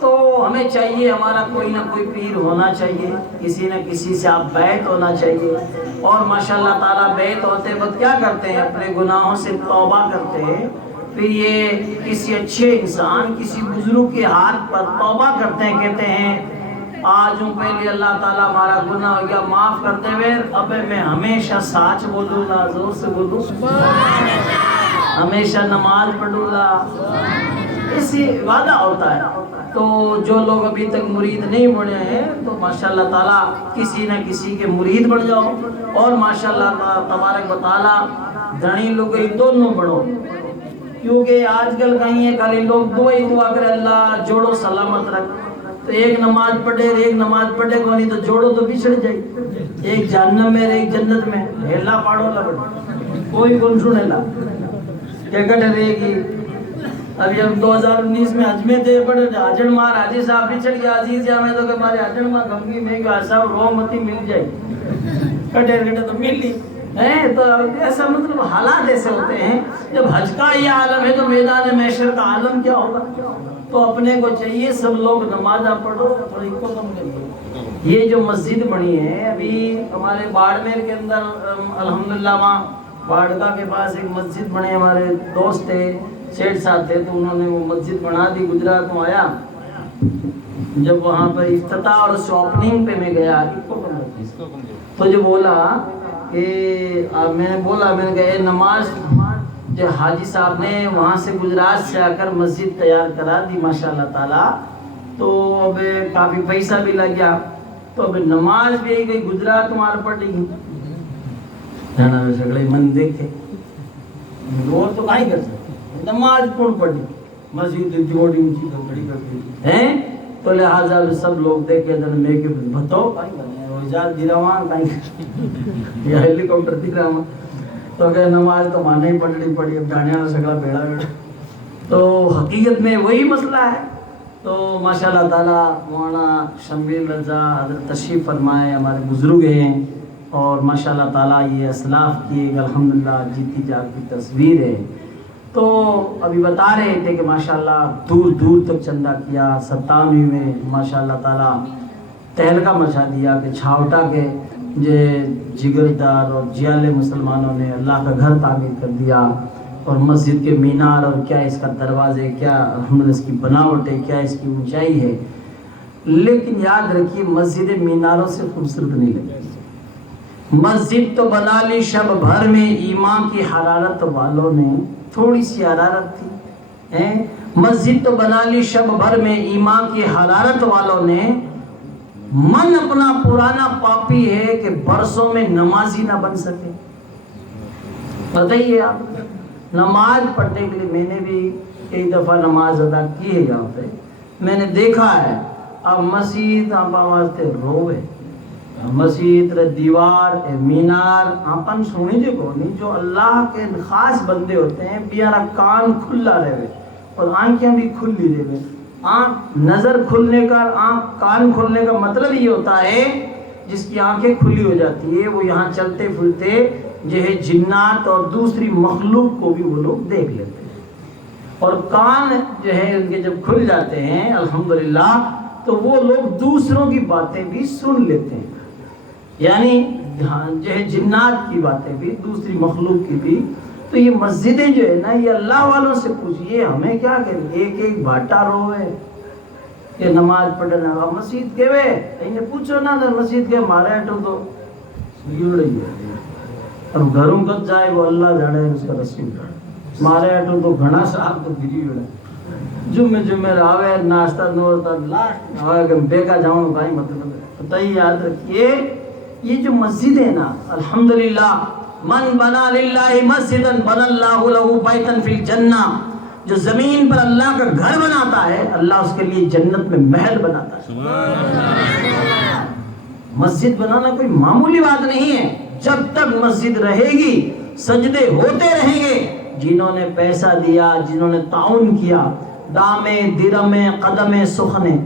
تو ہمیں چاہیے ہمارا کوئی نہ کوئی پیر ہونا چاہیے، کسی نہ کسی سے آپ بیعت ہونا چاہیے، اور ماشاء اللہ تعالیٰ بیعت ہوتے وقت کیا کرتے ہیں؟ اپنے گناہوں سے توبہ کرتے ہیں، پھر یہ کسی اچھے انسان کسی بزرگ کے ہاتھ پر توبہ کرتے ہیں، کہتے ہیں آج ہوں پہلے اللہ تعالیٰ ہمارا گناہ ہو گیا معاف کرتے ہوئے، اب میں ہمیشہ سچ بولوں گا، زور سے بولوں، ہمیشہ نماز پڑھوں گا، اسی وعدہ ہوتا ہے۔ تو جو لوگ ابھی تک مرید نہیں بنے ہیں تو ماشاءاللہ تعالیٰ کسی نہ کسی کے مرید بن جاؤ، اور ماشاءاللہ تبارک و تعالیٰ دھنی لوگ دونوں بڑھو، کیونکہ آج کل کہیں ہے خالی لوگ دعا کرے اللہ جوڑو سلامت رکھ، تو ایک نماز پڑھے کو نہیں تو جوڑو تو بچھڑ جائے، ایک جہنم میں ایک جنت میں، ہیلا پاڑو لگڑ کوئی کون سنے لا کیا کٹے رہے گی۔ ابھی ہم 2019 میں حج میں تھے، بڑے حجن مار حاجی صاحب بچھڑ گیا عزیز یا میں تو کہ ہمارے حجن ماں گمگی میں کہ صاحب رو متی مل جائے، کٹے تو مل لی ہے۔ تو ایسا مطلب حالات ایسے ہوتے ہیں، جب حج کا یہ عالم ہے تو میدان محشر کا عالم کیا ہوگا؟ تو اپنے کو چاہیے سب لوگ نمازہ پڑھو، تھوڑی کو کم کریے۔ یہ جو مسجد بنی ہے ابھی ہمارے باڑمیر کے اندر الحمدللہ، وہاں باڑگاہ کے پاس ایک مسجد بنے، ہمارے دوست تھے سیٹھ صاحب تھے تو انہوں نے وہ مسجد بنا دی، گجرات میں آیا، جب وہاں پر افتتاح اور اوپننگ پہ میں گیا تو جو بولا کہ میں نے کہا اے نماز جو حاجی صاحب نے وہاں سے گجرات سے آ کر مسجد تیار کرا دی ماشاءاللہ تعالیٰ، تو اب کافی پیسہ بھی لگ گیا، تو اب نماز بھی گئی گجرات وہاں پڑھ لی جانا سگڑے من دیکھے وہ تو نہیں کر سکتے، نماز کون پڑھی مسجد جوڑی اونچی کھڑی کرتی ہیں، تو لہٰذا سب لوگ دیکھے جن میں کہ بتاؤ کہیں کرنے روزات دی رہا کہیں یا ہیلی کاپٹر دی رہا، تو کہ نماز تو مانے ہی پڑھنی پڑی، اب جانے والا سگڑا بیڑا بیڑا، تو حقیقت میں وہی مسئلہ ہے۔ تو ماشاءاللہ تعالیٰ مولانا شمبیل رضا حضرت تشریف فرمائے، ہمارے بزرگ ہیں، اور ماشاءاللہ تعالیٰ یہ اسلاف کی ایک الحمدللہ جیتی جاگتی تصویر ہے۔ تو ابھی بتا رہے تھے کہ ماشاءاللہ دور دور تک چندہ کیا، 97 میں ماشاءاللہ تعالیٰ تہلکا مچا دیا کہ چھاوٹا کے جگردار اور جیالے مسلمانوں نے اللہ کا گھر تعمیر کر دیا، اور مسجد کے مینار اور کیا اس کا دروازے، کیا الحمدللہ اس کی بناوٹ ہے، کیا اس کی اونچائی ہے، لیکن یاد رکھیے مسجد میناروں سے خوبصورت نہیں لگی، مسجد تو بنا لی شب بھر میں ایمان کی حرارت والوں نے، تھوڑی سی حرارت تھی، مسجد تو بنا لی شب بھر میں ایمان کی حرارت والوں نے، من اپنا پرانا پاپی ہے کہ برسوں میں نمازی نہ بن سکے۔ بتائیے آپ، نماز پڑھنے کے لیے میں نے بھی ایک دفعہ نماز ادا کی ہے یہاں پہ، میں نے دیکھا ہے اب مسجد آپ واسطے روے مسجد دیوار مینار آپن سنی جو کو نہیں، جو اللہ کے خاص بندے ہوتے ہیں بیارا کان کھلا رہے اور آنکھیں بھی کھلی رہے، آنکھ نظر کھلنے کا، آنکھ کان کھلنے کا مطلب یہ ہوتا ہے جس کی آنکھیں کھلی ہو جاتی ہے وہ یہاں چلتے پھرتے جو ہے جنات اور دوسری مخلوق کو بھی وہ لوگ دیکھ لیتے ہیں، اور کان جو ہے ان کے جب کھل جاتے ہیں الحمدللہ تو وہ لوگ دوسروں کی باتیں بھی سن لیتے ہیں، یعنی جو ہے جنات کی باتیں بھی دوسری مخلوق کی بھی۔ تو یہ مسجدیں جو ہے نا یہ اللہ والوں سے پوچھئے ہمیں کیا کریں، ایک ایک بھاٹا روئے یہ نماز پڑھنا مسجد کے وے انہیں پوچھو نا مسجد کے ہمارے اٹھو تو گڑ رہی ہے، اب گھروں کب جائے وہ اللہ جانے اس کا رسول جانے، مارے اٹھو تو گھنا صاحب تو گری ہوئے جمعے راوے ناشتہ نورتا لاسٹ آوے کہ بیکا جاؤں کہیں مطلب ہے۔ تو یاد رکھیے یہ جو مسجد ہے نا الحمدللہ من بنا للہ مسجدا بنا اللہ لہ بیتا فی الجنہ، جو زمین پر اللہ کا گھر بناتا ہے اللہ اس کے لیے جنت میں محل بناتا ہے۔ مسجد بنانا کوئی معمولی بات نہیں ہے، جب تک مسجد رہے گی سجدے ہوتے رہیں گے، جنہوں نے پیسہ دیا، جنہوں نے تعاون کیا، دامے درمے قدمے سخنے،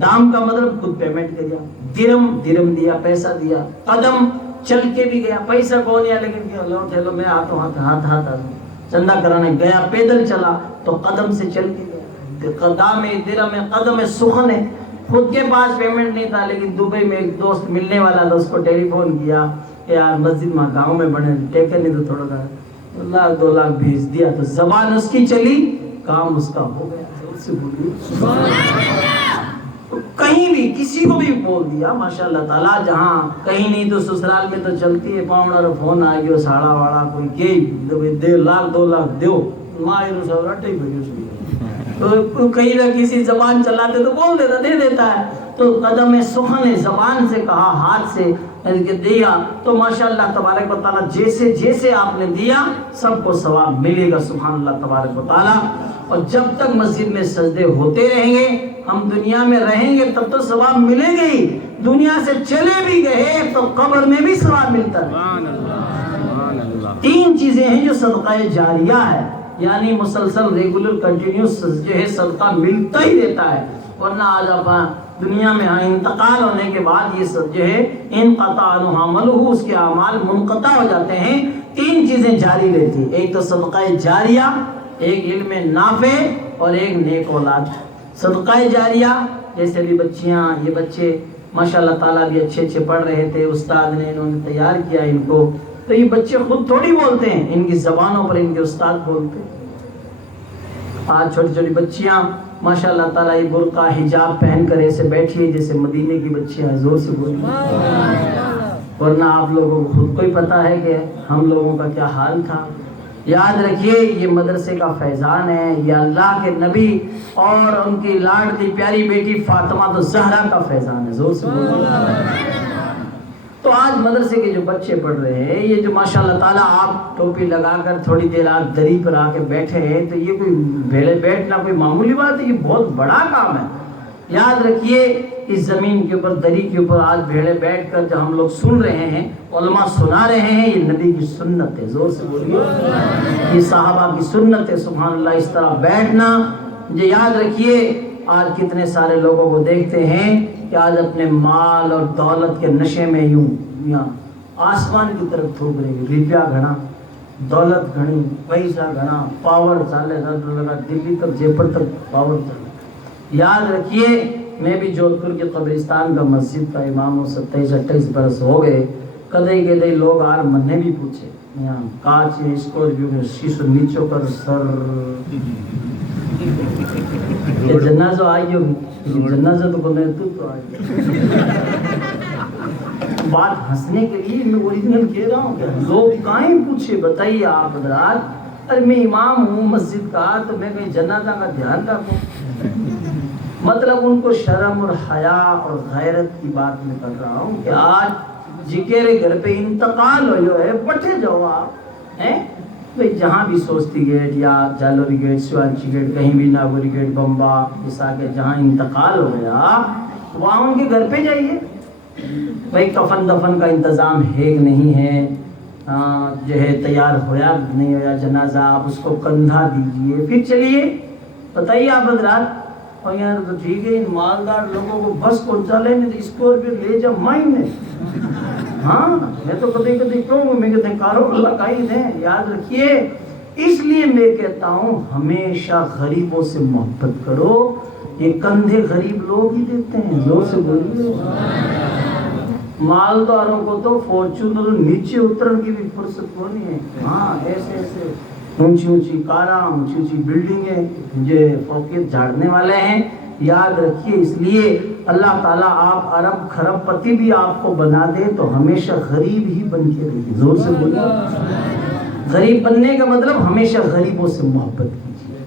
دام کا مطلب خود پیمنٹ کر دیا، درم دیا پیسہ دیا، قدم چل کے بھی گیا، پیسہ کون یا لیکن کہ اللہ ٹھہلو میں آتا ہوں ہاتھ چندہ کرانے گیا، پیدل چلا تو قدم سے چل کے گیا، قدام درم قدم سخن ہے. خود کے پاس پیمنٹ نہیں تھا لیکن دبئی میں ایک دوست ملنے والا تھا, اس کو ٹیلی فون کیا کہ یار مسجد میں گاؤں میں بنے ٹیکن نہیں تو تھوڑا سا 1 لاکھ 2 لاکھ بھیج دیا, تو زبان اس کی چلی, کام اس کا ہو گیا. اس سے بولیے کہیں بھی کسی کو بھی بول دیا ماشاء اللہ تعالیٰ, جہاں کہیں نہیں تو سسرال میں تو چلتی ہے پاؤنڈ اور فون آ گیا ساڑا واڑا کوئی کہ 1 لاکھ 2 لاکھ دیو ماہر سب رٹے بھائی اس کی, تو کہیں نہ کسی زبان چلاتے تو بول دیتا, دے دیتا ہے. تو قدم سخن زبان سے کہا, ہاتھ سے دیا, تو ماشاء اللہ تبارک و تعالیٰ جیسے جیسے آپ نے دیا سب کو ثواب ملے گا سبحان اللہ تبارک و تعالیٰ. اور جب تک مسجد میں سجدے ہوتے رہیں گے, ہم دنیا میں رہیں گے تب تو ثواب ملے گا ہی, دنیا سے چلے بھی گئے تو قبر میں بھی ثواب ملتا ہے. 3 چیزیں ہیں جو صدقہ جاریہ ہے, یعنی مسلسل ریگولر کنٹینیوس جو ہے صدقہ ملتا ہی رہتا ہے. ورنہ آج آپ دنیا میں انتقال ہونے کے بعد یہ سب جو ہے انقطع عنہ عملہ, اس کے اعمال منقطع ہو جاتے ہیں. 3 چیزیں جاری رہتی ہیں, ایک تو صدقہ جاریہ, ایک علم نافع اور ایک نیک اولاد. صدقہ جاریہ جیسے بھی بچیاں, یہ بچے ماشاء اللہ تعالیٰ بھی اچھے اچھے پڑھ رہے تھے, استاد نے انہوں نے تیار کیا ان کو, تو یہ بچے خود تھوڑی بولتے ہیں, ان کی زبانوں پر ان کے استاد بولتے ہیں. آج چھوٹی چھوٹی بچیاں ماشاء اللہ تعالیٰ یہ برقع حجاب پہن کر ایسے بیٹھی ہے جیسے مدینے کی بچیاں ہیں, زور سے بولی. ورنہ آپ لوگوں کو خود کو ہی پتہ ہے کہ ہم لوگوں کا کیا حال تھا. یاد رکھیے یہ مدرسے کا فیضان ہے, یہ اللہ کے نبی اور ان کی لاڈلی پیاری بیٹی فاطمہ الزہرا کا فیضان ہے, زور سے بولیے. تو آج مدرسے کے جو بچے پڑھ رہے ہیں, یہ جو ماشاء اللہ تعالیٰ آپ ٹوپی لگا کر تھوڑی دیر آپ دری پر آ کے بیٹھے ہیں, تو یہ کوئی بھیڑے بیٹھنا کوئی معمولی بات ہے, یہ بہت بڑا کام ہے. یاد رکھیے اس زمین کے اوپر, دری کے اوپر آج بھیڑے بیٹھ کر جو ہم لوگ سن رہے ہیں, علماء سنا رہے ہیں, یہ نبی کی سنت ہے, زور سے بولیے, یہ صحابہ کی سنت ہے. سبحان اللہ, اس طرح بیٹھنا. یہ یاد رکھیے آج کتنے سارے لوگوں کو دیکھتے ہیں کہ آج اپنے مال اور دولت کے نشے میں یوں آسمان کی طرف تھوک رہے ہیں. روپیہ گھنا, دولت گھنی, پیسہ گھنا, پاور چالے لگا دلی تک جیپر تک پاور چالے. یاد رکھیے میں بھی جودھ پور کے قبرستان کا مسجد کا امام ہوں, 27-28 برس ہو گئے. کدئی کدئی لوگ آر من نے بھی پوچھے یہاں کاچ اسکورپیو میں شیشو نیچو کر سر یہ جنازہ آئی ہوگی, جنازہ تو بنے تو آئی. بات ہنسنے کے لیے میں اوریجنل کہہ رہا ہوں, کیا لوگ کہیں پوچھے بتائیے آپ حضرات, ارے میں امام ہوں مسجد کا تو میں کہیں جنازہ کا دھیان رکھوں. مطلب ان کو شرم اور حیا اور غیرت کی بات میں کر رہا ہوں کہ آج جکیرے گھر پہ انتقال ہو جو ہے بٹھے جاؤ آپ ہیں بھئی, جہاں بھی سوستی گیٹ یا جالوری گیٹ, سوانچی گیٹ, کہیں بھی ناگوری گیٹ, بمبا جیسا کہ جہاں انتقال ہو گیا وہاں ان کے گھر پہ جائیے. بھئی کفن دفن کا انتظام ہے کہ نہیں ہے, جو ہے تیار ہویا نہیں ہویا جنازہ, آپ اس کو کندھا دیجئے, پھر چلیے بتائیے آپ حضرات. اور یار تو ٹھیک ہے, ان مالدار لوگوں کو بس پہنچا لیں گے تو اسکورپیو لے جا مائن میں. ہاں میں تو کدی کدی کہوں میں کہتے ہیں کارو اللہ کا ہی دیں. یاد رکھیے اس لیے میں کہتا ہوں ہمیشہ غریبوں سے محبت کرو, یہ کندھے غریب لوگ ہی دیتے ہیں, زور سے بولیے. مالداروں کو تو فارچونر نیچے اترن کی بھی فرصت نہیں ہے. ہاں ایسے ایسے اونچی اونچی کاراں, اونچی اونچی بلڈنگیں جو فوقیت جھاڑنے والے ہیں. یاد رکھیے اس لیے اللہ تعالیٰ آپ ارب خرب پتی بھی آپ کو بنا دے تو ہمیشہ غریب ہی بن کے رہیے. زور سے بولیے. غریب بننے کا مطلب ہمیشہ غریبوں سے محبت کیجیے,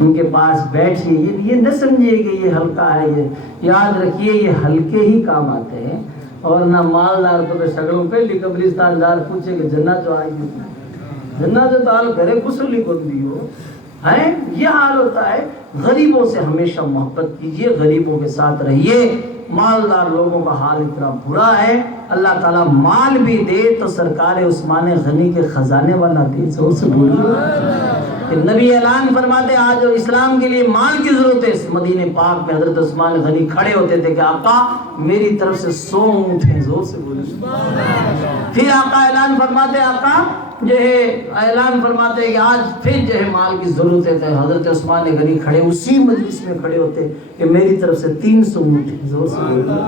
ان کے پاس بیٹھیے. یہ نہ سمجھیے کہ یہ ہلکا ہے, یہ یاد رکھیے یہ ہلکے ہی کام آتے ہیں. اور نہ مالدار تو شکلوں پہلی قبرستان دار پوچھے کہ جنت جو آئی جنت تو حال گھرے کسلی کو دیو ہے, یہ حال ہوتا ہے. غریبوں سے ہمیشہ محبت کیجیے, غریبوں کے ساتھ رہیے. مالدار لوگوں کا حال اتنا برا ہے, اللہ تعالیٰ مال بھی دے تو سرکار عثمان غنی کے خزانے والا دے. زور سے بولیے کہ نبی اعلان فرماتے آج اسلام کے لیے مال کی ضرورت ہے. مدینے پاک میں حضرت عثمان غنی کھڑے ہوتے تھے کہ آقا میری طرف سے 100 اونٹ ہیں. زور سے بولیے. پھر آقا اعلان فرماتے آقا جو ہے اعلان فرماتے ہیں کہ آج پھر جو ہے مال کی ضرورت ہے، تو حضرت عثمان غنی کھڑے اسی مجلس میں کھڑے ہوتے کہ میری طرف سے 300 اونٹ، زور سے بولو۔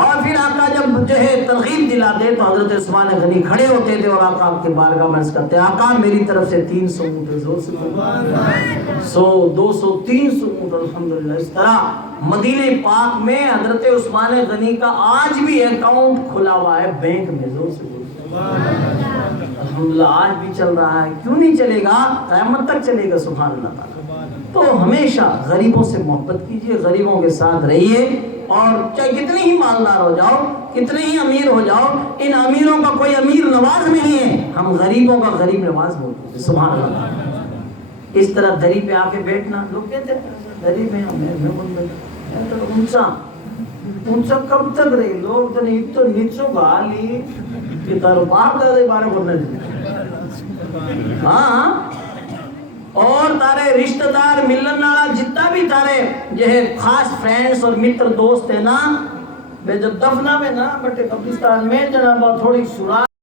اور پھر آقا جب جو ہے ترغیب دلاتے تو حضرت عثمان غنی کھڑے ہوتے تھے اور آقا کے بارگاہ میں عرض کرتے آقا میری طرف سے 300 اونٹ، زور سے بولو۔ 100 200 300 اونٹ، الحمدللہ۔ اس طرح مدینہ پاک میں حضرت عثمان غنی کا آج بھی اکاؤنٹ کھلا ہوا ہے بینک میں، زور سے بولو۔ الحمدللہ آج بھی چل رہا ہے، کیوں نہیں چلے گا؟ قیامت تک چلے گا، سبحان اللہ تعالیٰ۔ تو ہمیشہ غریبوں سے محبت کیجئے، غریبوں کے ساتھ رہیے، اور چاہے کتنے ہی مالدار ہو جاؤ، کتنے ہی امیر ہو جاؤ، ان امیروں کا کوئی امیر نواز نہیں ہے، ہم غریبوں کا غریب نواز بولتے ہیں، سبحان اللہ۔ اس طرح دری پہ آ کے بیٹھنا، لوگ کہتے ہیں دری پہ اونچا کب تک رہی، لوگ تو نہیں تو نیچو گالی کہ دربار دے بارے کرنے ہاں، اور تارے رشتہ دار ملن والا جتنا بھی تارے جو ہے خاص فرینڈز اور متر دوست ہیں نا، جب دفنا میں نا بٹے قبرستان میں جناب تھوڑی سرا